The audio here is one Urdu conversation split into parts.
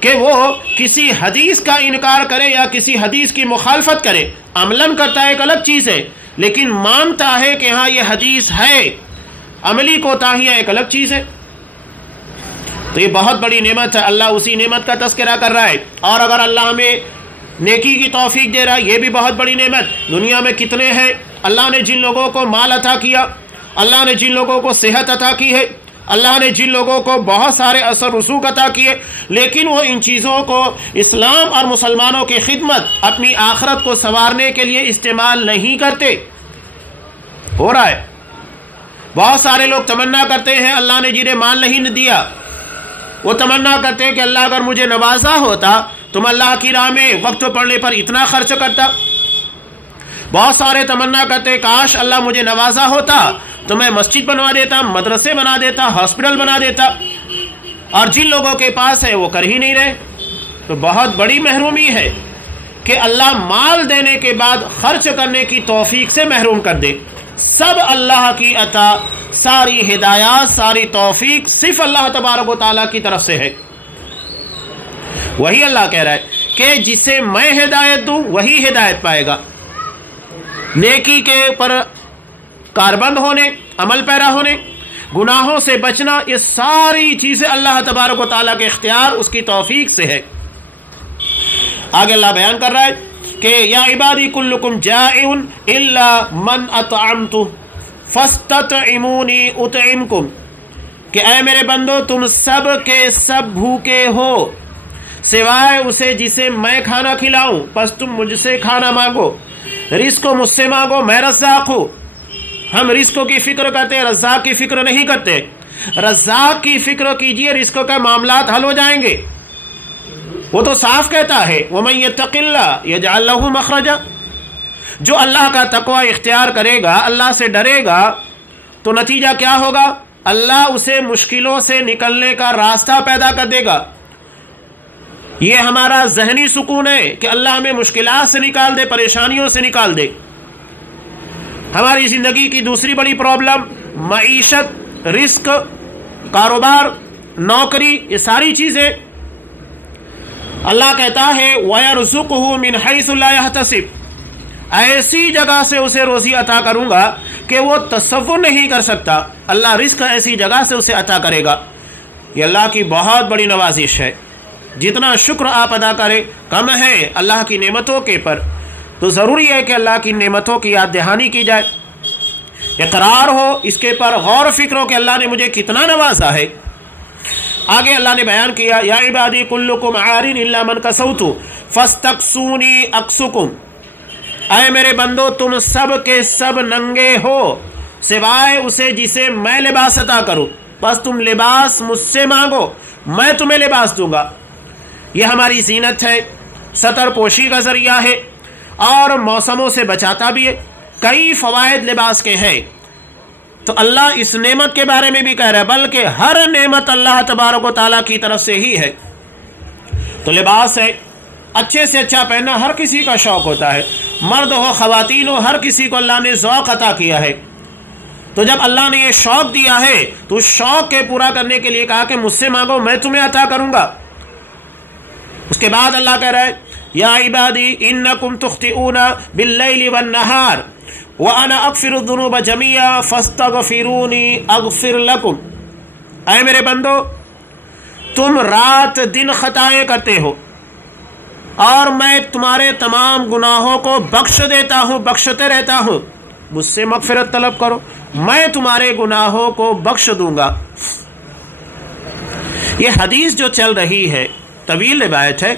کہ وہ کسی حدیث کا انکار کرے یا کسی حدیث کی مخالفت کرے، عملاً کرتا ہے ایک الگ چیز ہے، لیکن مانتا ہے کہ ہاں یہ حدیث ہے، عملی کوتاہیاں ایک الگ چیز ہے. تو یہ بہت بڑی نعمت ہے. اللہ اسی نعمت کا تذکرہ کر رہا ہے. اور اگر اللہ ہمیں نیکی کی توفیق دے رہا ہے، یہ بھی بہت بڑی نعمت. دنیا میں کتنے ہیں، اللہ نے جن لوگوں کو مال عطا کیا، اللہ نے جن لوگوں کو صحت عطا کی ہے، اللہ نے جن لوگوں کو بہت سارے اثر رسوخ عطا کیے، لیکن وہ ان چیزوں کو اسلام اور مسلمانوں کی خدمت، اپنی آخرت کو سنوارنے کے لیے استعمال نہیں کرتے. ہو رہا ہے. بہت سارے لوگ تمنا کرتے ہیں اللہ نے جنہیں مال نہیں دیا، وہ تمنا کرتے ہیں کہ اللہ اگر مجھے نوازا ہوتا تو میں اللہ کی راہ میں وقت پڑھنے پر اتنا خرچ کرتا. بہت سارے تمنا کرتے کاش اللہ مجھے نوازا ہوتا تو میں مسجد بنوا دیتا، مدرسے بنا دیتا، ہاسپٹل بنا دیتا. اور جن لوگوں کے پاس ہے وہ کر ہی نہیں رہے. تو بہت بڑی محرومی ہے کہ اللہ مال دینے کے بعد خرچ کرنے کی توفیق سے محروم کر دے. سب اللہ کی عطا، ساری ہدایات، ساری توفیق صرف اللہ تبارک و تعالیٰ کی طرف سے ہے. وہی اللہ کہہ رہا ہے کہ جسے میں ہدایت دوں وہی ہدایت پائے گا. نیکی کے پر کاربند ہونے، عمل پیرا ہونے، گناہوں سے بچنا، یہ ساری چیزیں اللہ تبارک و تعالیٰ کے اختیار، اس کی توفیق سے ہے. آگے اللہ بیان کر رہا ہے کہ یا عبادی کلکم جائع الا من اطعمت فاستطعمونی اطعمکم، کہ اے میرے بندو تم سب کے سب بھوکے ہو سوائے اسے جسے میں کھانا کھلاؤں، پس تم مجھ سے کھانا مانگو، رزق کو مجھ سے مانگو، میں رزاق ہوں. ہم رزق کی فکر کرتے ہیں، رزاق کی فکر نہیں کرتے. رزاق کی فکر کیجئے، رزق کا معاملات حل ہو جائیں گے. وہ تو صاف کہتا ہے وَمَن يَتَّقِ اللَّهَ يَجْعَلْ لَهُ مَخْرَجًا، جو اللہ کا تقوی اختیار کرے گا، اللہ سے ڈرے گا، تو نتیجہ کیا ہوگا؟ اللہ اسے مشکلوں سے نکلنے کا راستہ پیدا کر دے گا. یہ ہمارا ذہنی سکون ہے کہ اللہ ہمیں مشکلات سے نکال دے، پریشانیوں سے نکال دے. ہماری زندگی کی دوسری بڑی پرابلم معیشت، رزق، کاروبار، نوکری، یہ ساری چیزیں. اللہ کہتا ہے وَيَرْزُقُهُ مِنْ حَيْثُ لَا يَحْتَسِبُ، ایسی جگہ سے اسے روزی عطا کروں گا کہ وہ تصور نہیں کر سکتا. اللہ رزق ایسی جگہ سے اسے عطا کرے گا. یہ اللہ کی بہت بڑی نوازش ہے. جتنا شکر آپ ادا کریں کم ہے اللہ کی نعمتوں کے پر. تو ضروری ہے کہ اللہ کی نعمتوں کی یاد دہانی کی جائے، اقرار ہو اس کے پر، غور و فکر ہو کہ اللہ نے مجھے کتنا نوازا ہے. آگے اللہ نے بیان کیا یا عبادی کلکم عارٍ الا من کسوت فاستقسونی اکسکم، اے میرے بندو تم سب کے سب ننگے ہو سوائے اسے جسے میں لباس عطا کروں، بس تم لباس مجھ سے مانگو، میں تمہیں لباس دوں گا. یہ ہماری زینت ہے، ستر پوشی کا ذریعہ ہے اور موسموں سے بچاتا بھی ہے. کئی فوائد لباس کے ہیں. تو اللہ اس نعمت کے بارے میں بھی کہہ رہا ہے بلکہ ہر نعمت اللہ تبارک و تعالیٰ کی طرف سے ہی ہے. تو لباس ہے، اچھے سے اچھا پہننا ہر کسی کا شوق ہوتا ہے، مرد ہو خواتین ہو، ہر کسی کو اللہ نے ذوق عطا کیا ہے. تو جب اللہ نے یہ شوق دیا ہے تو اس شوق کے پورا کرنے کے لیے کہا کہ مجھ سے مانگو میں تمہیں عطا کروں گا. اس کے بعد اللہ کہہ رہا ہے یا عبادی انکم تخطئون باللیل والنہار وَأَنَا أَغْفِرُ الذُّنُوبَ جَمِيعًا فَاسْتَغْفِرُونِي أَغْفِرْ لَكُمْ، اے میرے بندو تم رات دن خطائیں کرتے ہو اور میں تمہارے تمام گناہوں کو بخش دیتا ہوں، بخشتے رہتا ہوں. مجھ سے مغفرت طلب کرو، میں تمہارے گناہوں کو بخش دوں گا. یہ حدیث جو چل رہی ہے طویل روایت ہے،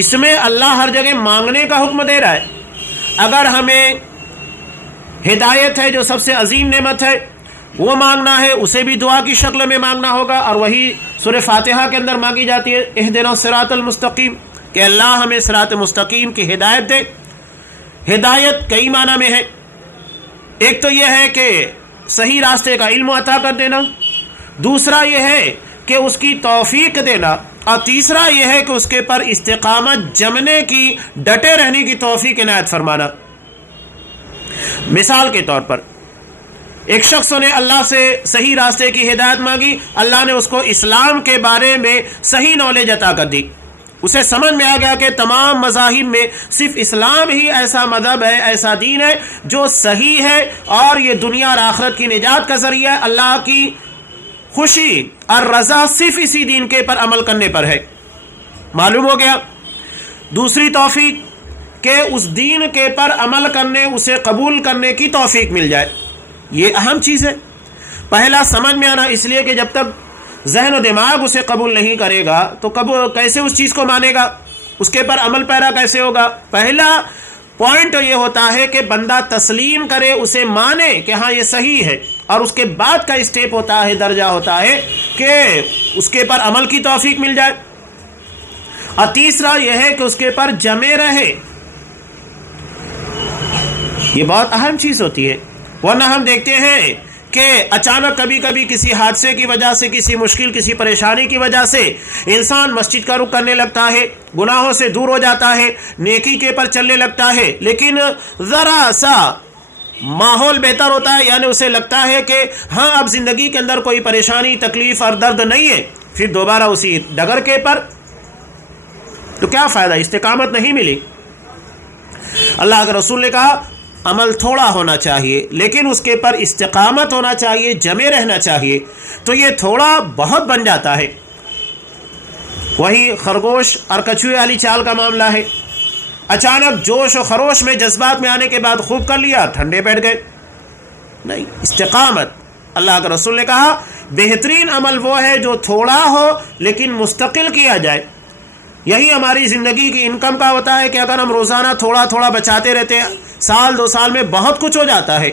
اس میں اللہ ہر جگہ مانگنے کا حکم دے رہا ہے. اگر ہمیں ہدایت ہے جو سب سے عظیم نعمت ہے وہ مانگنا ہے، اسے بھی دعا کی شکل میں مانگنا ہوگا، اور وہی سورہ فاتحہ کے اندر مانگی جاتی ہے اہدنا الصراط المستقیم، کہ اللہ ہمیں صراط مستقیم کی ہدایت دے. ہدایت کئی معنی میں ہے. ایک تو یہ ہے کہ صحیح راستے کا علم عطا کر دینا، دوسرا یہ ہے کہ اس کی توفیق دینا، اور تیسرا یہ ہے کہ اس کے پر استقامت جمنے کی، ڈٹے رہنے کی توفیق عنایت فرمانا. مثال کے طور پر ایک شخص نے اللہ سے صحیح راستے کی ہدایت مانگی، اللہ نے اس کو اسلام کے بارے میں صحیح نالج عطا کر دی، اسے سمجھ میں آ گیا کہ تمام مذاہب میں صرف اسلام ہی ایسا مذہب ہے، ایسا دین ہے جو صحیح ہے، اور یہ دنیا اور آخرت کی نجات کا ذریعہ ہے، اللہ کی خوشی اور رضا صرف اسی دین کے پر عمل کرنے پر ہے۔ معلوم ہو گیا۔ دوسری توفیق کہ اس دین کے پر عمل کرنے، اسے قبول کرنے کی توفیق مل جائے، یہ اہم چیز ہے۔ پہلا سمجھ میں آنا، اس لیے کہ جب تک ذہن و دماغ اسے قبول نہیں کرے گا تو کیسے اس چیز کو مانے گا، اس کے پر عمل پیرا کیسے ہوگا۔ پہلا پوائنٹ یہ ہوتا ہے کہ بندہ تسلیم کرے، اسے مانے کہ ہاں یہ صحیح ہے، اور اس کے بعد کا اسٹیپ ہوتا ہے، درجہ ہوتا ہے کہ اس کے پر عمل کی توفیق مل جائے، اور تیسرا یہ ہے کہ اس کے پر جمے رہے۔ یہ بہت اہم چیز ہوتی ہے، ورنہ ہم دیکھتے ہیں کہ اچانک کبھی کبھی کسی حادثے کی وجہ سے، کسی مشکل، کسی پریشانی کی وجہ سے انسان مسجد کا رخ کرنے لگتا ہے، گناہوں سے دور ہو جاتا ہے، نیکی کے پر چلنے لگتا ہے، لیکن ذرا سا ماحول بہتر ہوتا ہے، یعنی اسے لگتا ہے کہ ہاں اب زندگی کے اندر کوئی پریشانی، تکلیف اور درد نہیں ہے، پھر دوبارہ اسی ڈگر کے پر، تو کیا فائدہ، استقامت نہیں ملی۔ اللہ کے رسول نے کہا عمل تھوڑا ہونا چاہیے لیکن اس کے پر استقامت ہونا چاہیے، جمے رہنا چاہیے، تو یہ تھوڑا بہت بن جاتا ہے۔ وہی خرگوش اور کچھوے والی چال کا معاملہ ہے، اچانک جوش و خروش میں، جذبات میں آنے کے بعد خوب کر لیا، ٹھنڈے بیٹھ گئے، نہیں، استقامت۔ اللہ کے رسول نے کہا بہترین عمل وہ ہے جو تھوڑا ہو لیکن مستقل کیا جائے۔ یہی ہماری زندگی کی انکم کا ہوتا ہے کہ اگر ہم روزانہ تھوڑا تھوڑا بچاتے رہتے ہیں، سال دو سال میں بہت کچھ ہو جاتا ہے،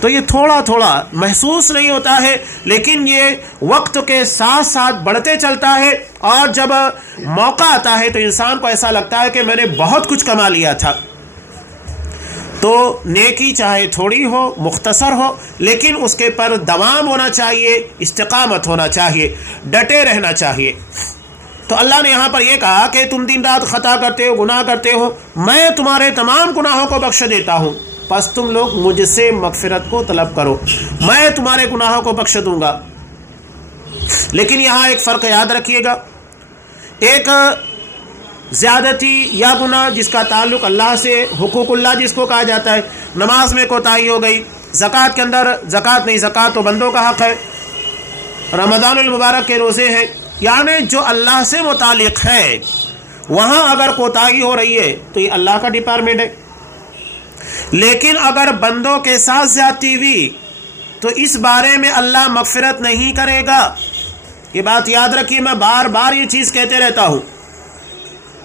تو یہ تھوڑا تھوڑا محسوس نہیں ہوتا ہے، لیکن یہ وقت کے ساتھ ساتھ بڑھتے چلتا ہے، اور جب موقع آتا ہے تو انسان کو ایسا لگتا ہے کہ میں نے بہت کچھ کما لیا تھا۔ تو نیکی چاہے تھوڑی ہو، مختصر ہو، لیکن اس کے پر دوام ہونا چاہیے، استقامت ہونا چاہیے، ڈٹے رہنا چاہیے۔ تو اللہ نے یہاں پر یہ کہا کہ تم دن رات خطا کرتے ہو، گناہ کرتے ہو، میں تمہارے تمام گناہوں کو بخش دیتا ہوں، پس تم لوگ مجھ سے مغفرت کو طلب کرو، میں تمہارے گناہوں کو بخش دوں گا۔ لیکن یہاں ایک فرق یاد رکھیے گا، ایک زیادتی یا گناہ جس کا تعلق اللہ سے، حقوق اللہ جس کو کہا جاتا ہے، نماز میں کوتاہی ہو گئی، زکوٰۃ کے اندر زکوٰۃ نہیں، زکوٰۃ تو بندوں کا حق ہے، رمضان المبارک کے روزے ہیں، یعنی جو اللہ سے متعلق ہے وہاں اگر کوتاہی ہو رہی ہے تو یہ اللہ کا ڈپارٹمنٹ ہے۔ لیکن اگر بندوں کے ساتھ زیادتی ہوئی تو اس بارے میں اللہ مغفرت نہیں کرے گا۔ یہ بات یاد رکھیے، میں بار بار یہ چیز کہتے رہتا ہوں۔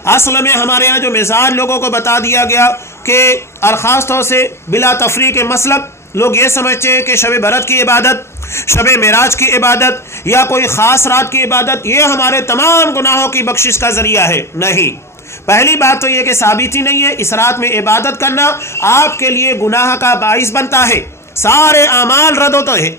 اصل میں ہمارے یہاں جو مزاج لوگوں کو بتا دیا گیا کہ، اور خاص طور سے بلا تفریق مسلک، لوگ یہ سمجھتے ہیں کہ شب برات کی عبادت، شب معراج کی عبادت یا کوئی خاص رات کی عبادت یہ ہمارے تمام گناہوں کی بخشش کا ذریعہ ہے۔ نہیں، پہلی بات تو یہ کہ ثابت ہی نہیں ہے۔ اس رات میں عبادت کرنا آپ کے لیے گناہ کا باعث بنتا ہے، سارے اعمال رد ہوتے ہیں،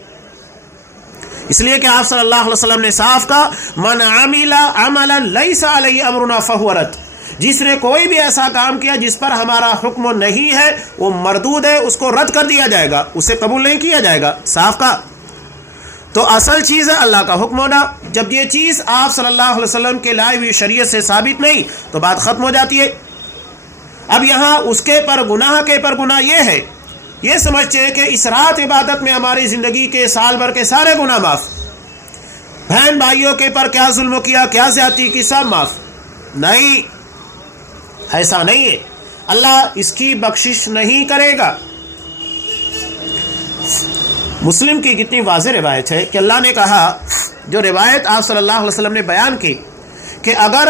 اس لیے کہ آپ صلی اللہ علیہ وسلم نے صاف کہا من عمل عملا لیس علیہ امرنا فہو رد، جس نے کوئی بھی ایسا کام کیا جس پر ہمارا حکم نہیں ہے وہ مردود ہے، اس کو رد کر دیا جائے گا، اسے قبول نہیں کیا جائے گا، صاف کہا۔ تو اصل چیز ہے اللہ کا حکم ہونا۔ جب یہ چیز آپ صلی اللہ علیہ وسلم کے لائے ہوئی شریعت سے ثابت نہیں تو بات ختم ہو جاتی ہے۔ اب یہاں اس کے پر گناہ کے پر گناہ یہ ہے، یہ سمجھتے ہیں کہ اس رات عبادت میں ہماری زندگی کے سال بھر کے سارے گناہ معاف، بہن بھائیوں کے پر کیا ظلم کیا، کیا زیادتی کی، سب معاف۔ نہیں، ایسا نہیں ہے، اللہ اس کی بخشش نہیں کرے گا۔ مسلم کی کتنی واضح روایت ہے کہ اللہ نے کہا، جو روایت آپ صلی اللہ علیہ وسلم نے بیان کی کہ اگر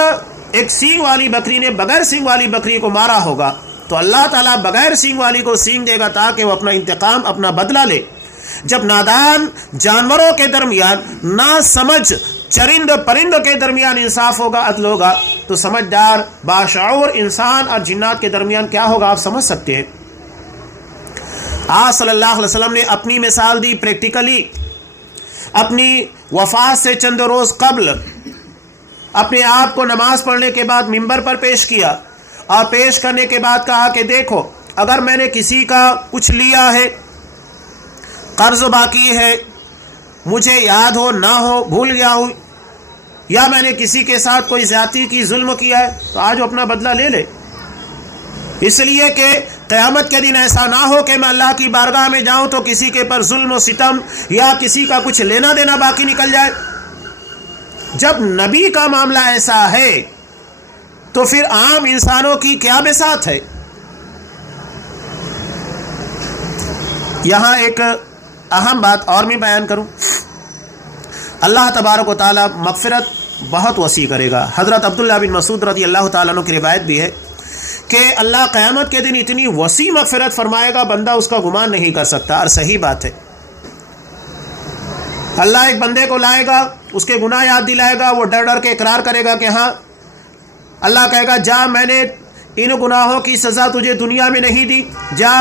ایک سینگ والی بکری نے بغیر سینگ والی بکری کو مارا ہوگا تو اللہ تعالیٰ بغیر سینگ والی کو سینگ دے گا تاکہ وہ اپنا انتقام، اپنا بدلہ لے۔ جب نادان جانوروں کے درمیان، نا سمجھ چرند پرند کے درمیان انصاف ہوگا، عدل ہوگا، تو سمجھدار باشعور انسان اور جنات کے درمیان کیا ہوگا آپ سمجھ سکتے ہیں۔ آپ صلی اللہ علیہ وسلم نے اپنی مثال دی پریکٹیکلی، اپنی وفات سے چند روز قبل اپنے آپ کو نماز پڑھنے کے بعد منبر پر پیش کیا، اور پیش کرنے کے بعد کہا کہ دیکھو اگر میں نے کسی کا کچھ لیا ہے قرض باقی ہے، مجھے یاد ہو نہ ہو، بھول گیا ہوں، یا میں نے کسی کے ساتھ کوئی زیادتی کی، ظلم کیا ہے، تو آج اپنا بدلہ لے لے، اس لیے کہ قیامت کے دن ایسا نہ ہو کہ میں اللہ کی بارگاہ میں جاؤں تو کسی کے پر ظلم و ستم یا کسی کا کچھ لینا دینا باقی نکل جائے۔ جب نبی کا معاملہ ایسا ہے تو پھر عام انسانوں کی کیا بساط ہے۔ یہاں ایک اہم بات اور میں بیان کروں، اللہ تبارک و تعالی مغفرت بہت وسیع کرے گا۔ حضرت عبداللہ بن مسعود رضی اللہ تعالیٰ عنہ کی روایت بھی ہے کہ اللہ قیامت کے دن اتنی وسیع مغفرت فرمائے گا بندہ اس کا گمان نہیں کر سکتا، اور صحیح بات ہے۔ اللہ ایک بندے کو لائے گا، اس کے گناہ یاد دلائے گا، وہ ڈر ڈر کے اقرار کرے گا کہ ہاں، اللہ کہے گا جا، میں نے ان گناہوں کی سزا تجھے دنیا میں نہیں دی، جا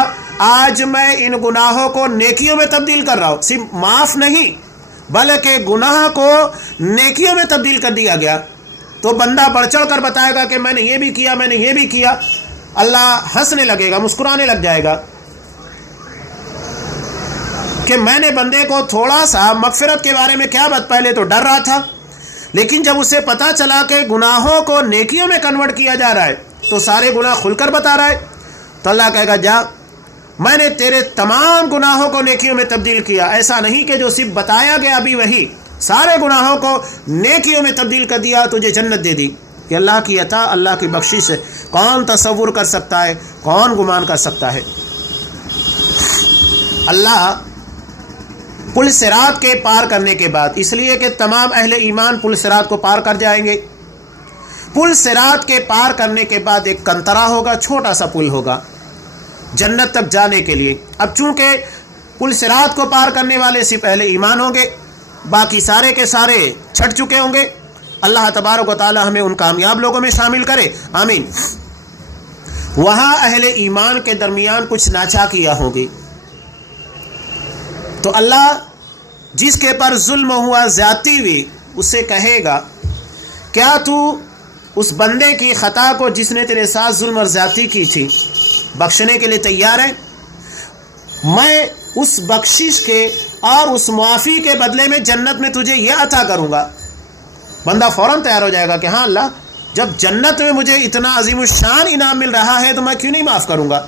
آج میں ان گناہوں کو نیکیوں میں تبدیل کر رہا ہوں۔ صرف معاف نہیں بلکہ گناہ کو نیکیوں میں تبدیل کر دیا گیا۔ تو بندہ بڑھ چڑھ کر بتائے گا کہ میں نے یہ بھی کیا، میں نے یہ بھی کیا۔ اللہ ہنسنے لگے گا، مسکرانے لگ جائے گا کہ میں نے بندے کو تھوڑا سا مغفرت کے بارے میں کیا بات، پہلے تو ڈر رہا تھا، لیکن جب اسے پتا چلا کہ گناہوں کو نیکیوں میں کنورٹ کیا جا رہا ہے تو سارے گناہ کھل کر بتا رہا ہے، تو اللہ کہے گا جا، میں نے تیرے تمام گناہوں کو نیکیوں میں تبدیل کیا۔ ایسا نہیں کہ جو صرف بتایا گیا ابھی وہی، سارے گناہوں کو نیکیوں میں تبدیل کر دیا، تجھے جنت دے دی۔ یہ اللہ کی عطا، اللہ کی بخشش ہے، کون تصور کر سکتا ہے، کون گمان کر سکتا ہے۔ اللہ پل صراط کے پار کرنے کے بعد، اس لیے کہ تمام اہل ایمان پل صراط کو پار کر جائیں گے، پل صراط کے پار کرنے کے بعد ایک کنترا ہوگا، چھوٹا سا پل ہوگا جنت تک جانے کے لیے۔ اب چونکہ پل صراط کو پار کرنے والے صرف اہل ایمان ہوں گے، باقی سارے کے سارے چھٹ چکے ہوں گے۔ اللہ تبارک و تعالی ہمیں ان کامیاب لوگوں میں شامل کرے، آمین۔ وہاں اہل ایمان کے درمیان کچھ ناچاکیاں ہوں گی، تو اللہ جس کے پر ظلم ہوا، زیادتی ہوئی، اس سے کہے گا کیا تو اس بندے کی خطا کو جس نے تیرے ساتھ ظلم اور زیادتی کی تھی بخشنے کے لیے تیار ہے؟ میں اس بخشش کے اور اس معافی کے بدلے میں جنت میں تجھے یہ عطا کروں گا۔ بندہ فوراً تیار ہو جائے گا کہ ہاں اللہ، جب جنت میں مجھے اتنا عظیم الشان انعام مل رہا ہے تو میں کیوں نہیں معاف کروں گا۔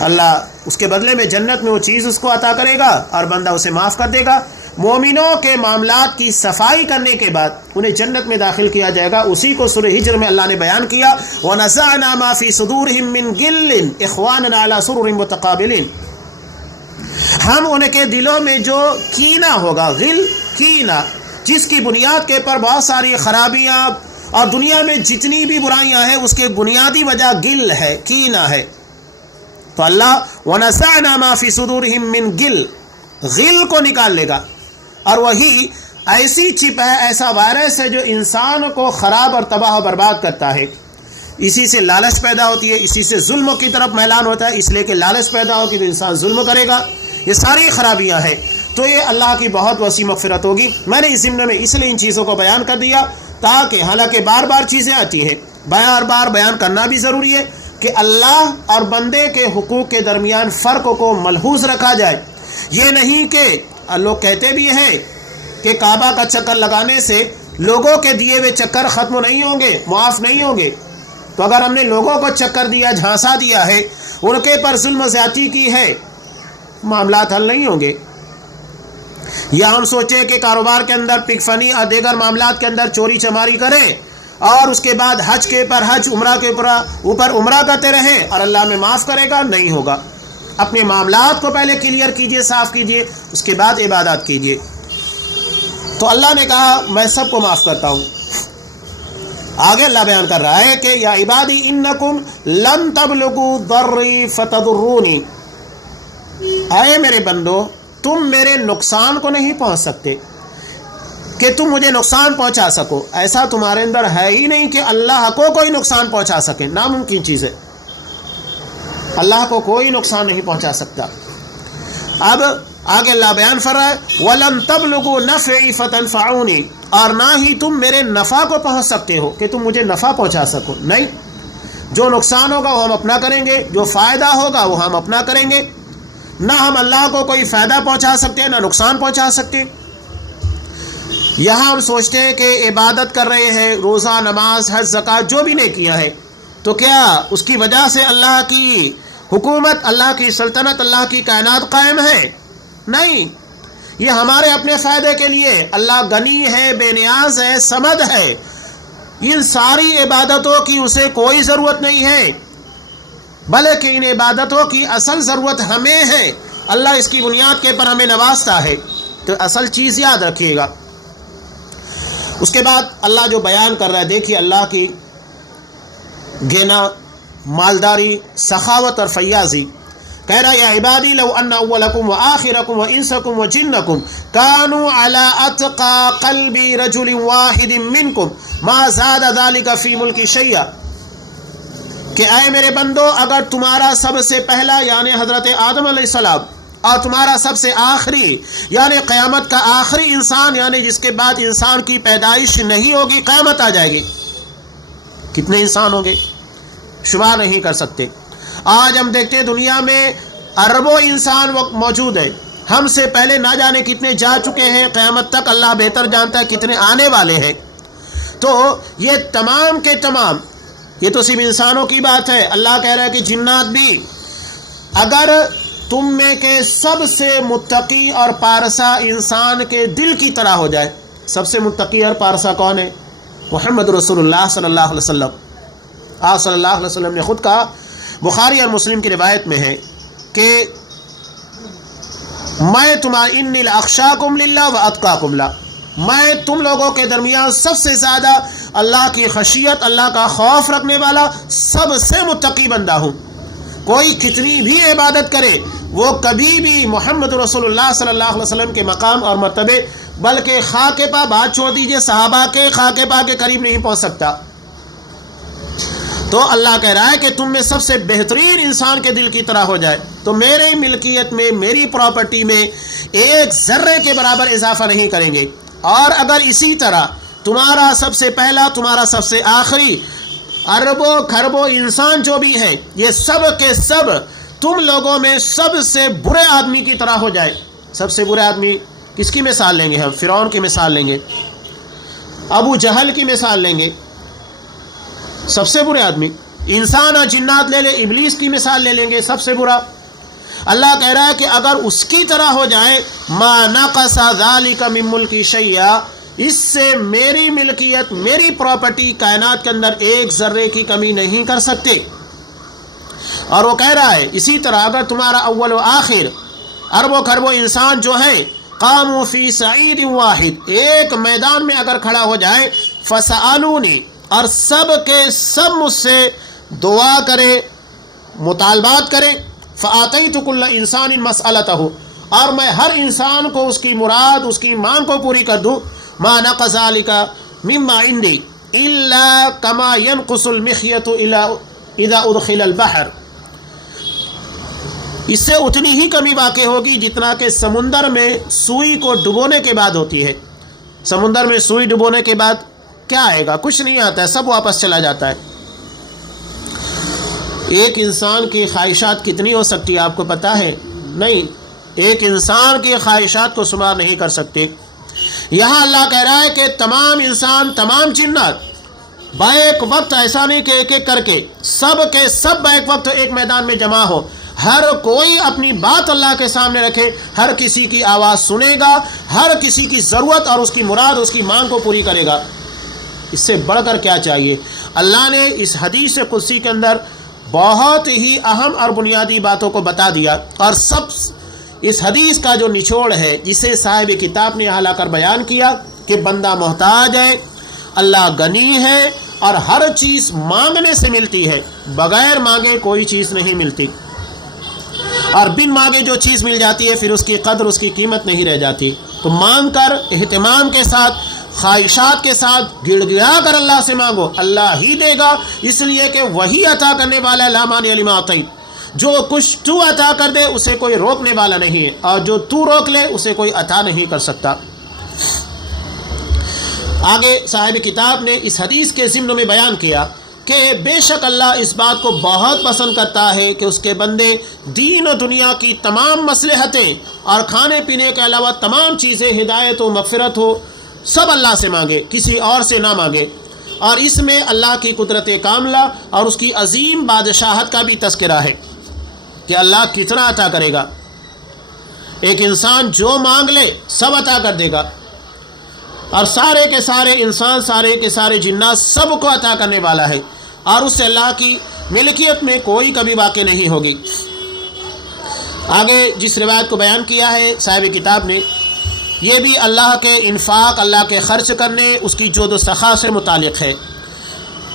اللہ اس کے بدلے میں جنت میں وہ چیز اس کو عطا کرے گا اور بندہ اسے معاف کر دے گا۔ مومنوں کے معاملات کی صفائی کرنے کے بعد انہیں جنت میں داخل کیا جائے گا۔ اسی کو سورہ ہجر میں اللہ نے بیان کیا، وَنَزَعْنَا مَا فِي صُدُورِهِم مِّن غِلٍّ إِخْوَانًا عَلَىٰ سُرُرٍ مُتَقَابِلِينَ۔ ہم ان کے دلوں میں جو کینہ ہوگا، غل کینہ، جس کی بنیاد کے پر بہت ساری خرابیاں اور دنیا میں جتنی بھی برائیاں ہیں اس کے بنیادی وجہ غل ہے، کینہ ہے، تو اللہ وَنَزَعْنَا مَا فِي صُدُورِهِم مِّن غل کو نکال لے گا۔ اور وہی ایسی چپ ہے، ایسا وائرس ہے جو انسان کو خراب اور تباہ و برباد کرتا ہے۔ اسی سے لالچ پیدا ہوتی ہے، اسی سے ظلم کی طرف میلان ہوتا ہے، اس لیے کہ لالچ پیدا ہوگی تو انسان ظلم کرے گا۔ یہ ساری خرابیاں ہیں، تو یہ اللہ کی بہت وسیع مغفرت ہوگی۔ میں نے اس ضمن میں اس لیے ان چیزوں کو بیان کر دیا تاکہ حالانکہ بار بار چیزیں آتی ہیں، بار بار بیان کرنا بھی ضروری ہے کہ اللہ اور بندے کے حقوق کے درمیان فرق کو ملحوظ رکھا جائے۔ یہ نہیں کہ لوگ کہتے بھی ہیں کہ کعبہ کا چکر لگانے سے لوگوں کے دیے ہوئے چکر ختم نہیں ہوں گے، معاف نہیں ہوں گے۔ تو اگر ہم نے لوگوں کو چکر دیا، جھانسا دیا ہے، ان کے پر ظلم و زیادتی کی ہے، معاملات حل نہیں ہوں گے۔ یا ہم سوچیں کہ کاروبار کے اندر پک فنی اور دیگر معاملات کے اندر چوری چماری کریں اور اس کے بعد حج کے پر حج، عمرہ کے اوپر عمرہ کرتے رہیں اور اللہ میں معاف کرے گا، نہیں ہوگا۔ اپنے معاملات کو پہلے کلیئر کیجئے، صاف کیجئے، اس کے بعد عبادات کیجئے۔ تو اللہ نے کہا میں سب کو معاف کرتا ہوں۔ آگے اللہ بیان کر رہا ہے کہ یا عبادی انکم لن تبلغوا ضری فتضرونی، اے میرے بندو تم میرے نقصان کو نہیں پہنچ سکتے کہ تم مجھے نقصان پہنچا سکو۔ ایسا تمہارے اندر ہے ہی نہیں کہ اللہ کو کوئی نقصان پہنچا سکے، ناممکن چیز ہے، اللہ کو کوئی نقصان نہیں پہنچا سکتا۔ اب آگے اللہ بیان فرمایا ہے وَلَن تَبْلُغُوا نَفْعِي فَتَنْفَعُونِي، اور نہ ہی تم میرے نفع کو پہنچ سکتے ہو کہ تم مجھے نفع پہنچا سکو، نہیں۔ جو نقصان ہوگا وہ ہم اپنا کریں گے، جو فائدہ ہوگا وہ ہم اپنا کریں گے۔ نہ ہم اللہ کو کوئی فائدہ پہنچا سکتے نہ نقصان پہنچا سکتے۔ یہاں ہم سوچتے ہیں کہ عبادت کر رہے ہیں، روزہ، نماز، حج، زکوٰۃ جو بھی نے کیا ہے، تو کیا اس کی وجہ سے اللہ کی حکومت، اللہ کی سلطنت، اللہ کی کائنات قائم ہے؟ نہیں، یہ ہمارے اپنے فائدے کے لیے۔ اللہ غنی ہے، بے نیاز ہے، صمد ہے، ان ساری عبادتوں کی اسے کوئی ضرورت نہیں ہے، بلکہ ان عبادتوں کی اصل ضرورت ہمیں ہے۔ اللہ اس کی بنیاد کے پر ہمیں نوازتا ہے، تو اصل چیز یاد رکھیے گا۔ اس کے بعد اللہ جو بیان کر رہا ہے، دیکھیے اللہ کی گینا، مالداری، سخاوت اور فیاضی۔ کہہ رہا یا عبادی لو ان اولکم وآخرکم وانسکم وجنکم کانوا علی اتقى قلب رجل واحد منکم ما زاد ذلك فی ملکی شیئا، کہ اے میرے بندو، اگر تمہارا سب سے پہلا یعنی حضرت آدم علیہ السلام اور تمہارا سب سے آخری یعنی قیامت کا آخری انسان، یعنی جس کے بعد انسان کی پیدائش نہیں ہوگی، قیامت آ جائے گی، کتنے انسان ہوں گے؟ شمار نہیں کر سکتے۔ آج ہم دیکھتے ہیں دنیا میں اربوں انسان موجود ہیں، ہم سے پہلے نہ جانے کتنے جا چکے ہیں، قیامت تک اللہ بہتر جانتا ہے کتنے آنے والے ہیں۔ تو یہ تمام کے تمام، یہ تو صرف انسانوں کی بات ہے، اللہ کہہ رہا ہے کہ جنات بھی، اگر تم میں کے سب سے متقی اور پارسا انسان کے دل کی طرح ہو جائے۔ سب سے متقی اور پارسا کون ہے؟ محمد رسول اللہ صلی اللہ علیہ وسلم۔ آپ صلی اللہ علیہ وسلم نے خود کہا، بخاری اور مسلم کی روایت میں ہے کہ میں تمہارا انی لاخشاکم للہ واتقاکم لہ، میں تم لوگوں کے درمیان سب سے زیادہ اللہ کی خشیت، اللہ کا خوف رکھنے والا، سب سے متقی بندہ ہوں۔ کوئی کتنی بھی عبادت کرے، وہ کبھی بھی محمد رسول اللہ صلی اللہ علیہ وسلم کے مقام اور مرتبے، بلکہ خاک پا، بات چھوڑ دیجئے صحابہ کے، خاک پا کے قریب نہیں پہنچ سکتا۔ تو اللہ کہہ رہا ہے کہ تم میں سب سے بہترین انسان کے دل کی طرح ہو جائے، تو میری ملکیت میں، میری پراپرٹی میں ایک ذرے کے برابر اضافہ نہیں کریں گے۔ اور اگر اسی طرح تمہارا سب سے پہلا، تمہارا سب سے آخری، اربوں کھربوں انسان جو بھی ہے، یہ سب کے سب تم لوگوں میں سب سے برے آدمی کی طرح ہو جائے۔ سب سے برے آدمی کس کی مثال لیں گے ہم؟ فرعون کی مثال لیں گے، ابو جہل کی مثال لیں گے، سب سے برے آدمی۔ انسان اور جنات لے لے، ابلیس کی مثال لے لیں گے، سب سے برا۔ اللہ کہہ رہا ہے کہ اگر اس کی طرح ہو جائے، ما نقص ذلک من ملکی شیئا، اس سے میری ملکیت، میری پراپرٹی کائنات کے اندر ایک ذرے کی کمی نہیں کر سکتے۔ اور وہ کہہ رہا ہے اسی طرح اگر تمہارا اول و آخر، اربوں کھربوں انسان جو ہے، قاموا فی صعید واحد، ایک میدان میں اگر کھڑا ہو جائے، فسألونی، اور سب کے سب مجھ سے دعا کرے، مطالبات کرے، فآتیت کل انسان مسألتہ، اور میں ہر انسان کو اس کی مراد، اس کی مانگ کو پوری کر دوں، ما نقص ذلک مما عندی الا کما ينقص المخیط اذا ادخل البحر، اس سے اتنی ہی کمی واقع ہوگی جتنا کہ سمندر میں سوئی کو ڈبونے کے بعد ہوتی ہے۔ سمندر میں سوئی ڈبونے کے بعد کیا آئے گا؟ کچھ نہیں آتا ہے، سب واپس چلا جاتا ہے۔ ایک انسان کی خواہشات کتنی ہو سکتی ہے آپ کو پتا ہے؟ نہیں، ایک انسان کی خواہشات کو شمار نہیں کر سکتے۔ یہاں اللہ کہہ رہا ہے کہ تمام انسان، تمام جنات بیک وقت، ایسا نہیں کہ ایک ایک کر کے، سب کے سب بیک وقت ایک میدان میں جمع ہو، ہر کوئی اپنی بات اللہ کے سامنے رکھے، ہر کسی کی آواز سنے گا، ہر کسی کی ضرورت اور اس کی مراد، اس کی مانگ کو پوری کرے گا۔ اس سے بڑھ کر کیا چاہیے؟ اللہ نے اس حدیث قدسی کے اندر بہت ہی اہم اور بنیادی باتوں کو بتا دیا، اور سب اس حدیث کا جو نچوڑ ہے جسے صاحب کتاب نے یہاں لا کر بیان کیا کہ بندہ محتاج ہے، اللہ غنی ہے، اور ہر چیز مانگنے سے ملتی ہے، بغیر مانگے کوئی چیز نہیں ملتی، اور بن مانگے جو چیز مل جاتی ہے پھر اس کی قدر، اس کی قیمت نہیں رہ جاتی۔ تو مانگ کر، اہتمام کے ساتھ، خواہشات کے ساتھ، گڑ گڑا کر اللہ سے مانگو، اللہ ہی دے گا، اس لیے کہ وہی عطا کرنے والا ہے، لا مانع لما اعطیت، جو کچھ تو عطا کر دے اسے کوئی روکنے والا نہیں ہے، اور جو تو روک لے اسے کوئی عطا نہیں کر سکتا۔ آگے صاحب کتاب نے اس حدیث کے ضمن میں بیان کیا کہ بے شک اللہ اس بات کو بہت پسند کرتا ہے کہ اس کے بندے دین و دنیا کی تمام مصلحتیں اور کھانے پینے کے علاوہ تمام چیزیں، ہدایت و مغفرت ہو، سب اللہ سے مانگے، کسی اور سے نہ مانگے۔ اور اس میں اللہ کی قدرت کاملہ اور اس کی عظیم بادشاہت کا بھی تذکرہ ہے کہ اللہ کتنا عطا کرے گا۔ ایک انسان جو مانگ لے سب عطا کر دے گا، اور سارے کے سارے انسان، سارے کے سارے جنات سب کو عطا کرنے والا ہے، اور اس سے اللہ کی ملکیت میں کوئی کمی واقع نہیں ہوگی۔ آگے جس روایت کو بیان کیا ہے صاحب کتاب نے، یہ بھی اللہ کے انفاق، اللہ کے خرچ کرنے، اس کی جود و سخا سے متعلق ہے۔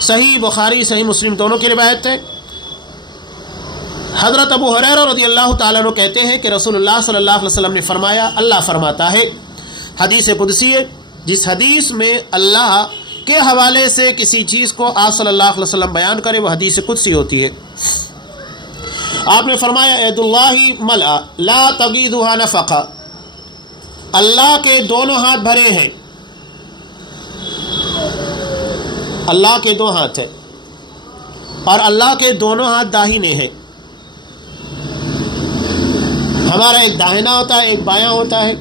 صحیح بخاری صحیح مسلم دونوں کی روایت ہے۔ حضرت ابو ہریرہ رضی اللہ تعالیٰ عنہ کہتے ہیں کہ رسول اللہ صلی اللہ علیہ وسلم نے فرمایا، اللہ فرماتا ہے، حدیث قدسی ہے، جس حدیث میں اللہ کے حوالے سے کسی چیز کو آپ صلی اللہ علیہ وسلم بیان کرے وہ حدیث قدسی ہوتی ہے۔ آپ نے فرمایا، ید اللہ ملأ لا تغیضھا نفقہ، اللہ کے دونوں ہاتھ بھرے ہیں، اللہ کے دو ہاتھ ہیں، اور اللہ کے دونوں ہاتھ داہنے ہیں۔ ہمارا ایک داہنا ہوتا ہے، ایک بایاں ہوتا ہے،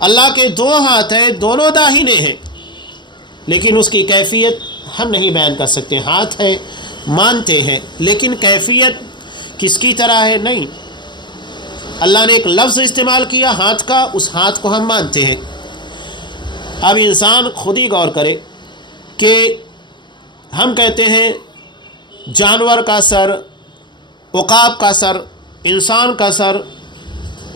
اللہ کے دو ہاتھ ہیں، دونوں داہنے ہیں، لیکن اس کی کیفیت ہم نہیں بیان کر سکتے۔ ہاتھ ہے مانتے ہیں، لیکن کیفیت کس کی طرح ہے نہیں۔ اللہ نے ایک لفظ استعمال کیا ہاتھ کا، اس ہاتھ کو ہم مانتے ہیں۔ اب انسان خود ہی غور کرے کہ ہم کہتے ہیں جانور کا سر، عقاب کا سر، انسان کا سر،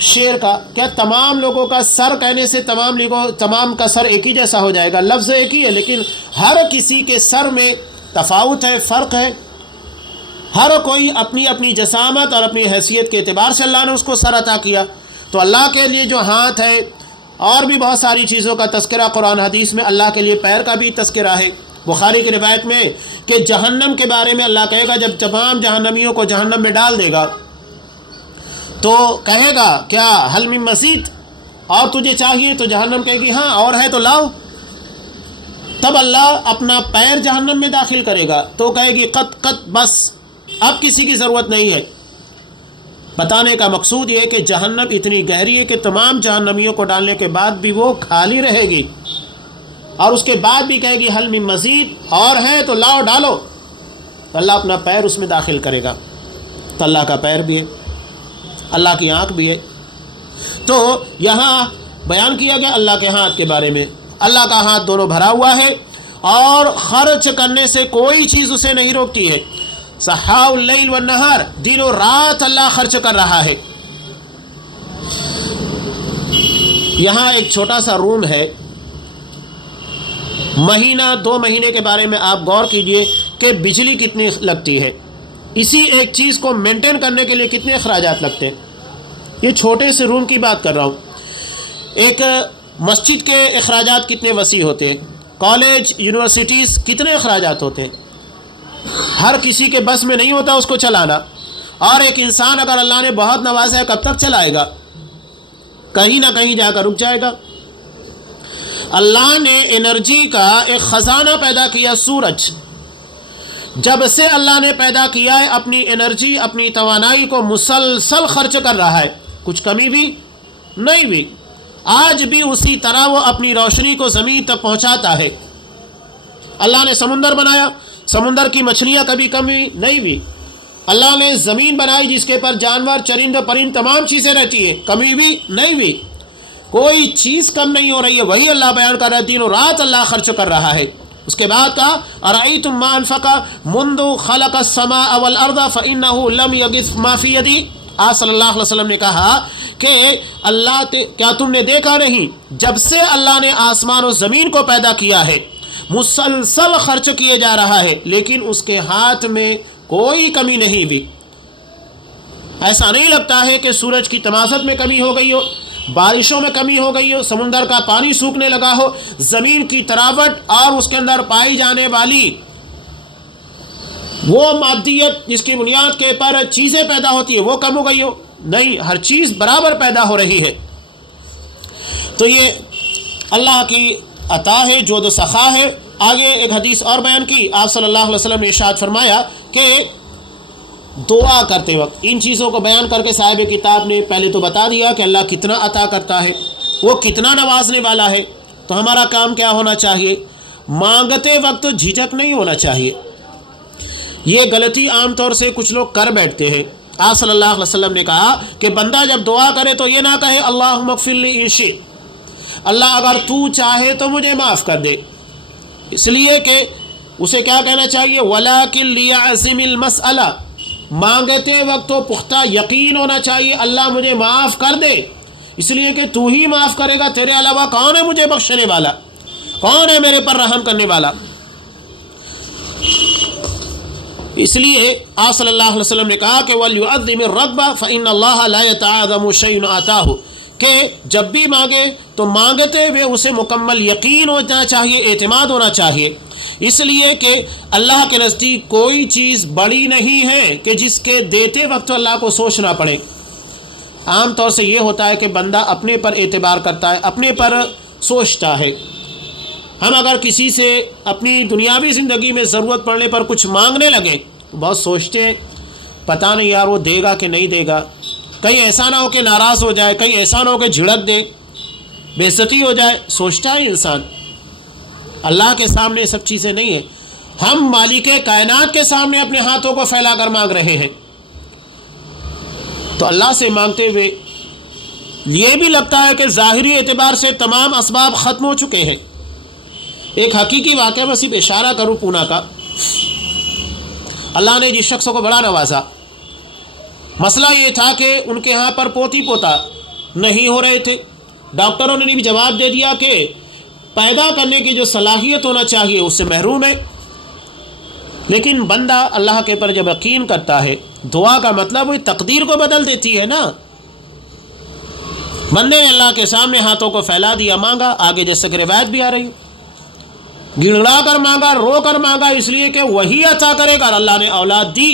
شیر کا، کیا تمام لوگوں کا سر کہنے سے تمام کا سر ایک ہی جیسا ہو جائے گا؟ لفظ ایک ہی ہے، لیکن ہر کسی کے سر میں تفاوت ہے، فرق ہے۔ ہر کوئی اپنی اپنی جسامت اور اپنی حیثیت کے اعتبار سے اللہ نے اس کو سر عطا کیا۔ تو اللہ کے لیے جو ہاتھ ہے، اور بھی بہت ساری چیزوں کا تذکرہ قرآن حدیث میں، اللہ کے لیے پیر کا بھی تذکرہ ہے۔ بخاری کی روایت میں کہ جہنم کے بارے میں اللہ کہے گا، جب تمام جہنمیوں کو جہنم میں ڈال دے گا تو کہے گا، کیا حل من مزید، اور تجھے چاہیے؟ تو جہنم کہے گی ہاں اور ہے تو لاؤ۔ تب اللہ اپنا پیر جہنم میں داخل کرے گا تو کہے گی قط قط، بس اب کسی کی ضرورت نہیں ہے۔ بتانے کا مقصود یہ ہے کہ جہنم اتنی گہری ہے کہ تمام جہنمیوں کو ڈالنے کے بعد بھی وہ خالی رہے گی، اور اس کے بعد بھی کہے گی حل من مزید، اور ہے تو لاؤ ڈالو۔ تو اللہ اپنا پیر اس میں داخل کرے گا۔ تو اللہ کا پیر بھی ہے، اللہ کی آنکھ بھی ہے۔ تو یہاں بیان کیا گیا اللہ کے ہاتھ کے بارے میں۔ اللہ کا ہاتھ دونوں بھرا ہوا ہے، اور خرچ کرنے سے کوئی چیز اسے نہیں روکتی ہے۔ سحاء اللیل والنہار، دن و رات اللہ خرچ کر رہا ہے۔ یہاں ایک چھوٹا سا روم ہے، مہینہ 2 مہینے کے بارے میں آپ غور کیجئے کہ بجلی کتنی لگتی ہے، اسی ایک چیز کو مینٹین کرنے کے لیے کتنے اخراجات لگتے ہیں۔ یہ چھوٹے سے روم کی بات کر رہا ہوں۔ ایک مسجد کے اخراجات کتنے وسیع ہوتے ہیں، کالج یونیورسٹیز کتنے اخراجات ہوتے ہیں، ہر کسی کے بس میں نہیں ہوتا اس کو چلانا۔ اور ایک انسان اگر اللہ نے بہت نوازا ہے کب تک چلائے گا؟ کہیں نہ کہیں جا کر رک جائے گا۔ اللہ نے انرجی کا ایک خزانہ پیدا کیا، سورج۔ جب سے اللہ نے پیدا کیا ہے اپنی انرجی، اپنی توانائی کو مسلسل خرچ کر رہا ہے، کچھ کمی بھی نہیں بھی۔ آج بھی اسی طرح وہ اپنی روشنی کو زمین تک پہنچاتا ہے۔ اللہ نے سمندر بنایا، سمندر کی مچھلیاں کبھی کمی نہیں ہوئی۔ اللہ نے زمین بنائی جس کے پر جانور، چرند و پرند تمام چیزیں رہتی ہیں، کمی بھی نہیں ہوئی، کوئی چیز کم نہیں ہو رہی ہے۔ وہی اللہ بیان کر رہا ہے، دن و رات اللہ خرچ کر رہا ہے۔ اس کے بعد کہا ارأیتم ما انفق منذ خلق السماء والارض فانه لم یغث ما فی یدی۔ آپ صلی اللہ علیہ وسلم نے کہا کہ اللہ کیا تم نے دیکھا نہیں، جب سے اللہ نے آسمان و زمین کو پیدا کیا ہے مسلسل خرچ کیے جا رہا ہے، لیکن اس کے ہاتھ میں کوئی کمی نہیں ہوئی۔ ایسا نہیں لگتا ہے کہ سورج کی تماثت میں کمی ہو گئی ہو، بارشوں میں کمی ہو گئی ہو، سمندر کا پانی سوکھنے لگا ہو، زمین کی تراوٹ اور اس کے اندر پائی جانے والی وہ مادیت جس کی بنیاد کے پر چیزیں پیدا ہوتی ہے وہ کم ہو گئی ہو، نہیں، ہر چیز برابر پیدا ہو رہی ہے۔ تو یہ اللہ کی عطا ہے، جود و سخا ہے، آگے ایک حدیث اور بیان کی، آپ صلی اللہ علیہ وسلم نے ارشاد فرمایا کہ دعا کرتے وقت ان چیزوں کو بیان کر کے صاحب کتاب نے پہلے تو بتا دیا کہ اللہ کتنا عطا کرتا ہے، وہ کتنا نوازنے والا ہے، تو ہمارا کام کیا ہونا چاہیے؟ مانگتے وقت جھجک نہیں ہونا چاہیے۔ یہ غلطی عام طور سے کچھ لوگ کر بیٹھتے ہیں۔ آپ صلی اللہ علیہ وسلم نے کہا کہ بندہ جب دعا کرے تو یہ نہ کہے اللہم اغفر لی ان شئت، اللہ اگر تو چاہے تو مجھے معاف کر دے، اس لیے کہ اسے کیا کہنا چاہیے؟ وَلَٰكِن لِيَعْزِمِ الْمَسْأَلَةَ، مانگتے وقت تو پختہ یقین ہونا چاہیے اللہ مجھے معاف کر دے، اس لیے کہ تو ہی معاف کرے گا، تیرے علاوہ کون ہے مجھے بخشنے والا، کون ہے میرے پر رحم کرنے والا۔ اس لیے آپ صلی اللہ علیہ وسلم نے کہا کہ وَلْيُعَظِّمِ الرَّغْبَةَ فَإِنَّ اللَّهَ لَا يَتَعَاظَمُ شَيْءٌ آتَاهُ، کہ جب بھی مانگے تو مانگتے ہوئے اسے مکمل یقین ہونا چاہیے، اعتماد ہونا چاہیے، اس لیے کہ اللہ کے نزدیک کوئی چیز بڑی نہیں ہے کہ جس کے دیتے وقت اللہ کو سوچنا پڑے۔ عام طور سے یہ ہوتا ہے کہ بندہ اپنے پر اعتبار کرتا ہے، اپنے پر سوچتا ہے۔ ہم اگر کسی سے اپنی دنیاوی زندگی میں ضرورت پڑنے پر کچھ مانگنے لگیں تو بہت سوچتے ہیں، پتہ نہیں یار وہ دے گا کہ نہیں دے گا، کہیں ایسا نہ ہو کہ ناراض ہو جائے، کہیں ایسا نہ ہو کہ جھڑک دے، بے عزتی ہو جائے، سوچتا ہے انسان۔ اللہ کے سامنے یہ سب چیزیں نہیں ہیں، ہم مالک کائنات کے سامنے اپنے ہاتھوں کو پھیلا کر مانگ رہے ہیں، تو اللہ سے مانگتے ہوئے یہ بھی لگتا ہے کہ ظاہری اعتبار سے تمام اسباب ختم ہو چکے ہیں۔ ایک حقیقی واقعہ میں صرف اشارہ کروں پونا کا، اللہ نے جس شخص کو بڑا نوازا، مسئلہ یہ تھا کہ ان کے ہاں پر پوتی پوتا نہیں ہو رہے تھے، ڈاکٹروں نے بھی جواب دے دیا کہ پیدا کرنے کی جو صلاحیت ہونا چاہیے اس سے محروم ہے، لیکن بندہ اللہ کے پر جب یقین کرتا ہے، دعا کا مطلب وہ تقدیر کو بدل دیتی ہے نا۔ بندے نے اللہ کے سامنے ہاتھوں کو پھیلا دیا، مانگا، آگے جیسے کہ روایت بھی آ رہی، گڑگڑا کر مانگا، رو کر مانگا، اس لیے کہ وہی عطا کرے گا، اللہ نے اولاد دی،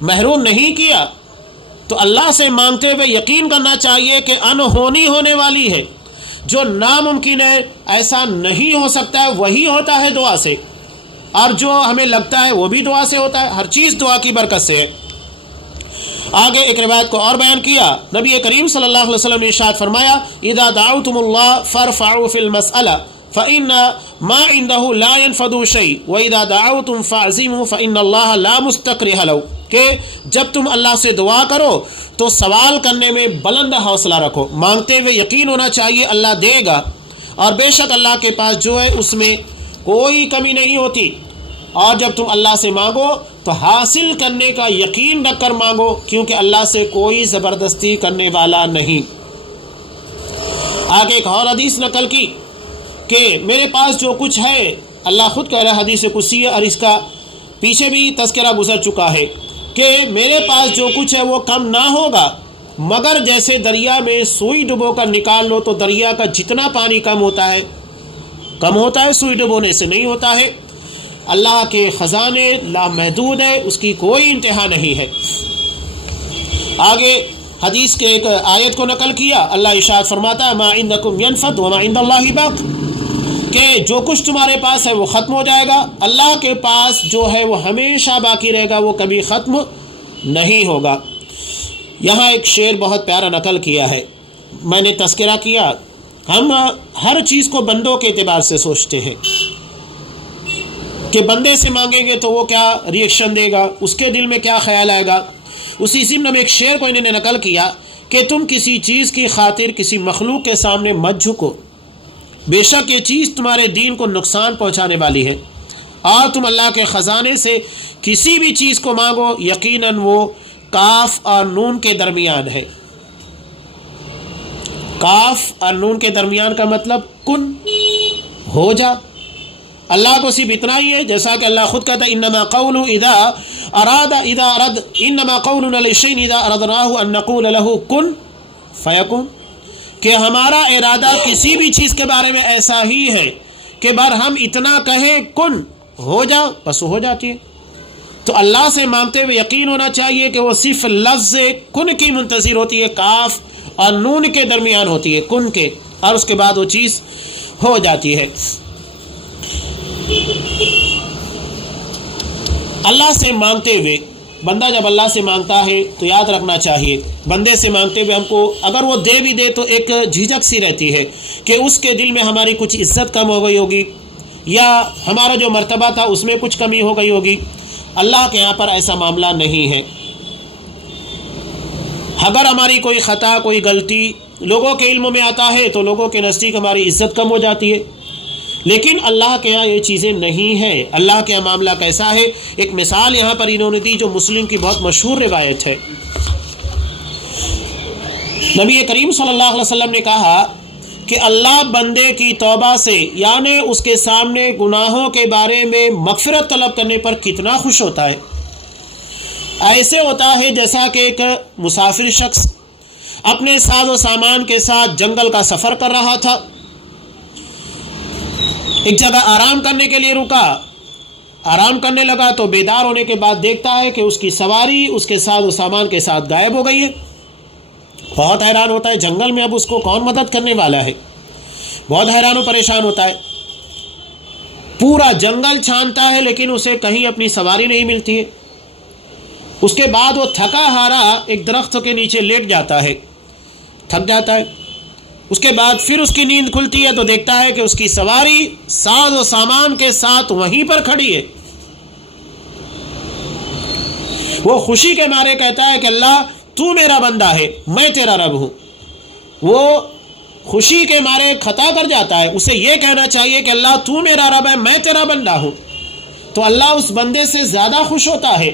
محروم نہیں کیا۔ تو اللہ سے مانگتے ہوئے یقین کرنا چاہیے کہ انہونی ہونے والی ہے، جو ناممکن ہے، ایسا نہیں ہو سکتا ہے، وہی ہوتا ہے دعا سے، اور جو ہمیں لگتا ہے وہ بھی دعا سے ہوتا ہے، ہر چیز دعا کی برکت سے ہے۔ آگے ایک روایت کو اور بیان کیا، نبی کریم صلی اللہ علیہ وسلم نے ارشاد فرمایا اذا دعوتم اللہ فارفعوا فی المسألہ فإن ما عنده لا ينفد شيء وإذا دعوتم فاعزموا فإن الله لا مستكره له، کہ جب تم اللہ سے دعا کرو تو سوال کرنے میں بلند حوصلہ رکھو، مانگتے ہوئے یقین ہونا چاہیے اللہ دے گا، اور بے شک اللہ کے پاس جو ہے اس میں کوئی کمی نہیں ہوتی، اور جب تم اللہ سے مانگو تو حاصل کرنے کا یقین رکھ کر مانگو، کیونکہ اللہ سے کوئی زبردستی کرنے والا نہیں۔ آگے ایک اور حدیث نقل کی کہ میرے پاس جو کچھ ہے، اللہ خود کہہ رہا ہے حدیث قدسی ہے، اور اس کا پیچھے بھی تذکرہ گزر چکا ہے کہ میرے پاس جو کچھ ہے وہ کم نہ ہوگا مگر جیسے دریا میں سوئی ڈبو کر نکال لو تو دریا کا جتنا پانی کم ہوتا ہے، سوئی ڈبونے سے نہیں ہوتا ہے۔ اللہ کے خزانے لامحدود ہے، اس کی کوئی انتہا نہیں ہے۔ آگے حدیث کے ایک آیت کو نقل کیا، اللہ ارشاد فرماتا ہے ما عندکم ینفد وما عند اللہ باق، کہ جو کچھ تمہارے پاس ہے وہ ختم ہو جائے گا، اللہ کے پاس جو ہے وہ ہمیشہ باقی رہے گا، وہ کبھی ختم نہیں ہوگا۔ یہاں ایک شعر بہت پیارا نقل کیا ہے، میں نے تذکرہ کیا، ہم ہر چیز کو بندوں کے اعتبار سے سوچتے ہیں کہ بندے سے مانگیں گے تو وہ کیا ری ایکشن دے گا، اس کے دل میں کیا خیال آئے گا۔ اسی ضمن میں ایک شعر کو انہوں نے نقل کیا کہ تم کسی چیز کی خاطر کسی مخلوق کے سامنے مت جھکو، بے شک یہ چیز تمہارے دین کو نقصان پہنچانے والی ہے، اور تم اللہ کے خزانے سے کسی بھی چیز کو مانگو یقیناً وہ کاف اور نون کے درمیان ہے۔ کاف اور نون کے درمیان کا مطلب کن، ہو جا۔ اللہ کو صرف اتنا ہی ہے، جیسا کہ اللہ خود کہتا ہے انما قولنا لشيء اذا اردناه ان نقول له كن فيكون، کہ ہمارا ارادہ کسی بھی چیز کے بارے میں ایسا ہی ہے کہ بر ہم اتنا کہیں کن، ہو جا، بس ہو جاتی ہے۔ تو اللہ سے مانگتے ہوئے یقین ہونا چاہیے کہ وہ صرف لفظ کن کی منتظر ہوتی ہے، کاف اور نون کے درمیان ہوتی ہے، کن کے، اور اس کے بعد وہ چیز ہو جاتی ہے۔ اللہ سے مانگتے ہوئے بندہ جب اللہ سے مانگتا ہے تو یاد رکھنا چاہیے بندے سے مانگتے ہوئے ہم کو اگر وہ دے بھی دے تو ایک جھجک سی رہتی ہے کہ اس کے دل میں ہماری کچھ عزت کم ہو گئی ہوگی یا ہمارا جو مرتبہ تھا اس میں کچھ کمی ہو گئی ہوگی. اللہ کے یہاں پر ایسا معاملہ نہیں ہے. اگر ہماری کوئی خطا کوئی غلطی لوگوں کے علم میں آتا ہے تو لوگوں کے نزدیک ہماری عزت کم ہو جاتی ہے، لیکن اللہ کے یہاں یہ چیزیں نہیں ہیں. اللہ کے یہاں معاملہ کیسا ہے؟ ایک مثال یہاں پر انہوں نے دی جو مسلم کی بہت مشہور روایت ہے. نبی کریم صلی اللہ علیہ وسلم نے کہا کہ اللہ بندے کی توبہ سے یعنی اس کے سامنے گناہوں کے بارے میں مغفرت طلب کرنے پر کتنا خوش ہوتا ہے. ایسے ہوتا ہے جیسا کہ ایک مسافر شخص اپنے ساز و سامان کے ساتھ جنگل کا سفر کر رہا تھا، ایک جگہ آرام کرنے کے لیے رکا، آرام کرنے لگا تو بیدار ہونے کے بعد دیکھتا ہے کہ اس کی سواری اس کے ساز و سامان کے ساتھ غائب ہو گئی ہے. بہت حیران ہوتا ہے، جنگل میں اب اس کو کون مدد کرنے والا ہے. بہت حیران و پریشان ہوتا ہے، پورا جنگل چھانتا ہے لیکن اسے کہیں اپنی سواری نہیں ملتی ہے. اس کے بعد وہ تھکا ہارا ایک درخت کے نیچے لیٹ جاتا ہے، تھک جاتا ہے. اس کے بعد پھر اس کی نیند کھلتی ہے تو دیکھتا ہے کہ اس کی سواری ساز و سامان کے ساتھ وہیں پر کھڑی ہے. وہ خوشی کے مارے کہتا ہے کہ اللہ تو میرا بندہ ہے، میں تیرا رب ہوں. وہ خوشی کے مارے خطا کر جاتا ہے. اسے یہ کہنا چاہیے کہ اللہ تو میرا رب ہے، میں تیرا بندہ ہوں. تو اللہ اس بندے سے زیادہ خوش ہوتا ہے.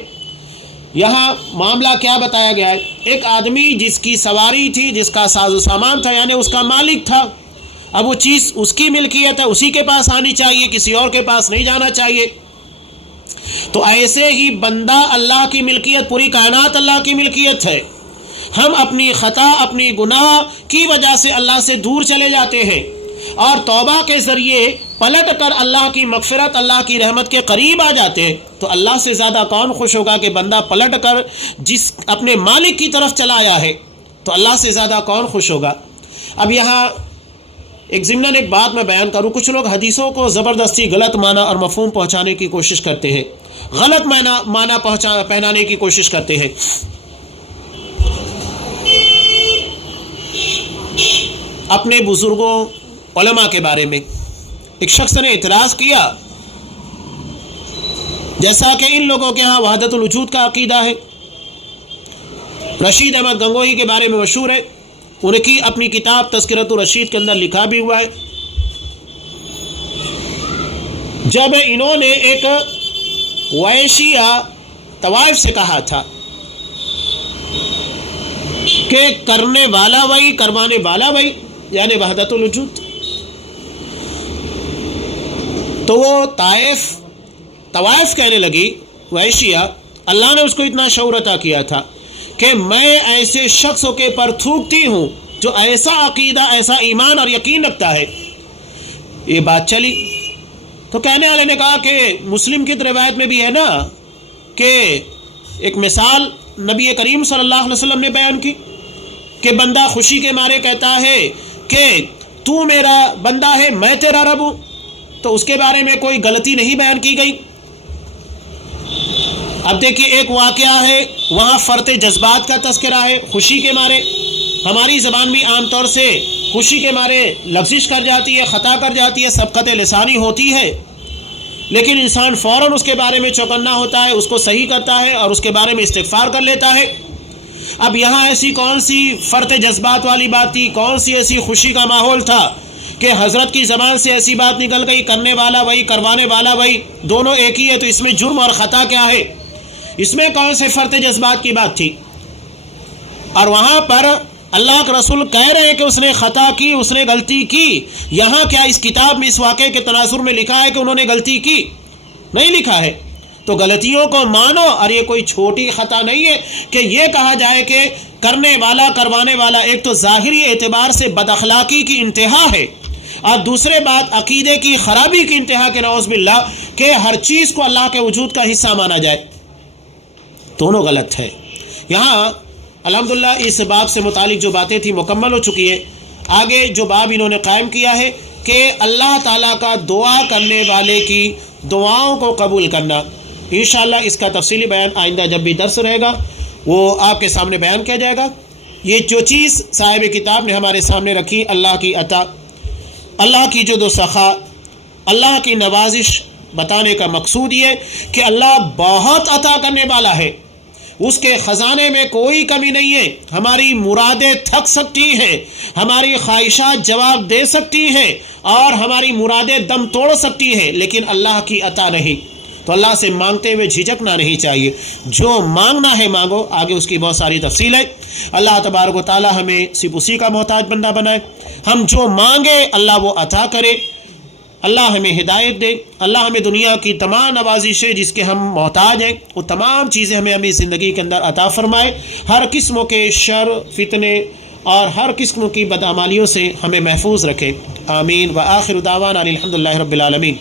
یہاں معاملہ کیا بتایا گیا ہے؟ ایک آدمی جس کی سواری تھی، جس کا ساز و سامان تھا، یعنی اس کا مالک تھا. اب وہ چیز اس کی ملکیت ہے، اسی کے پاس آنی چاہیے، کسی اور کے پاس نہیں جانا چاہیے. تو ایسے ہی بندہ اللہ کی ملکیت، پوری کائنات اللہ کی ملکیت ہے. ہم اپنی خطا اپنی گناہ کی وجہ سے اللہ سے دور چلے جاتے ہیں اور توبہ کے ذریعے پلٹ کر اللہ کی مغفرت اللہ کی رحمت کے قریب آ جاتے ہیں. تو اللہ سے زیادہ کون خوش ہوگا کہ بندہ پلٹ کر جس اپنے مالک کی طرف چلا آیا ہے، تو اللہ سے زیادہ کون خوش ہوگا. اب یہاں ایک ضمناً ایک بات میں بیان کروں. کچھ لوگ حدیثوں کو زبردستی غلط معنی اور مفہوم پہنچانے کی کوشش کرتے ہیں، غلط معنی پہنانے کی کوشش کرتے ہیں. اپنے بزرگوں علماء کے بارے میں ایک شخص نے اعتراض کیا، جیسا کہ ان لوگوں کے ہاں وحدت الوجود کا عقیدہ ہے. رشید احمد گنگوہی کے بارے میں مشہور ہے، ان کی اپنی کتاب تذکرۃ الرشید کے اندر لکھا بھی ہوا ہے. جب انہوں نے ایک ویشیہ طوائف سے کہا تھا کہ کرنے والا وہی کروانے والا وہی، یعنی وحدت الوجود، تو وہ طوائف کہنے لگی ویشیہ، اللہ نے اس کو اتنا شعور عطا کیا تھا کہ میں ایسے شخص کے پر تھوکتی ہوں جو ایسا عقیدہ ایسا ایمان اور یقین رکھتا ہے. یہ بات چلی تو کہنے والے نے کہا کہ مسلم کی روایت میں بھی ہے نا کہ ایک مثال نبی کریم صلی اللہ علیہ وسلم نے بیان کی کہ بندہ خوشی کے مارے کہتا ہے کہ تو میرا بندہ ہے، میں تیرا رب ہوں. تو اس کے بارے میں کوئی غلطی نہیں بیان کی گئی. اب دیکھیے ایک واقعہ ہے، وہاں فرط جذبات کا تذکرہ ہے. خوشی کے مارے ہماری زبان بھی عام طور سے خوشی کے مارے لفظش کر جاتی ہے، خطا کر جاتی ہے، سبقت لسانی ہوتی ہے، لیکن انسان فوراً اس کے بارے میں چوکنا ہوتا ہے، اس کو صحیح کرتا ہے اور اس کے بارے میں استغفار کر لیتا ہے. اب یہاں ایسی کون سی فرط جذبات والی بات تھی، کون سی ایسی خوشی کا ماحول تھا کہ حضرت کی زبان سے ایسی بات نکل گئی، کرنے والا وہی کروانے والا وہی، دونوں ایک ہی ہے. تو اس میں جرم اور خطا کیا ہے؟ اس میں کون سے فرط جذبات کی بات تھی؟ اور وہاں پر اللہ کے رسول کہہ رہے ہیں کہ اس نے خطا کی، اس نے غلطی کی. یہاں کیا اس کتاب میں اس واقعے کے تناظر میں لکھا ہے کہ انہوں نے غلطی کی؟ نہیں لکھا ہے. تو غلطیوں کو مانو، اور یہ کوئی چھوٹی خطا نہیں ہے کہ یہ کہا جائے کہ کرنے والا کروانے والا. ایک تو ظاہری اعتبار سے بد اخلاقی کی انتہا ہے، اور دوسرے بات عقیدے کی خرابی کی انتہا کے نعوذ باللہ کہ ہر چیز کو اللہ کے وجود کا حصہ مانا جائے. دونوں غلط ہے. یہاں الحمدللہ اس باب سے متعلق جو باتیں تھی مکمل ہو چکی ہے. آگے جو باب انہوں نے قائم کیا ہے کہ اللہ تعالیٰ کا دعا کرنے والے کی دعاؤں کو قبول کرنا۔ انشاءاللہ اس کا تفصیلی بیان آئندہ جب بھی درس رہے گا وہ آپ کے سامنے بیان کیا جائے گا۔ یہ جو چیز صاحب کتاب نے ہمارے سامنے رکھی، اللہ کی عطا، اللہ کی جود و سخا، اللہ کی نوازش، بتانے کا مقصود یہ کہ اللہ بہت عطا کرنے والا ہے، اس کے خزانے میں کوئی کمی نہیں ہے۔ ہماری مرادیں تھک سکتی ہیں، ہماری خواہشات جواب دے سکتی ہیں اور ہماری مرادیں دم توڑ سکتی ہیں، لیکن اللہ کی عطا نہیں۔ تو اللہ سے مانگتے ہوئے جھجکنا نہیں چاہیے، جو مانگنا ہے مانگو، آگے اس کی بہت ساری تفصیل ہے۔ اللہ تبارک و تعالی ہمیں صرف اسی کا محتاج بندہ بنائے، ہم جو مانگے اللہ وہ عطا کرے، اللہ ہمیں ہدایت دے، اللہ ہمیں دنیا کی تمام نوازشیں جس کے ہم محتاج ہیں وہ تمام چیزیں ہمیں اپنی زندگی کے اندر عطا فرمائے، ہر قسم کے شر، فتنے اور ہر قسم کی بدعمالیوں سے ہمیں محفوظ رکھے۔ آمین۔ وآخر دعوانا الحمدللہ رب العالمین۔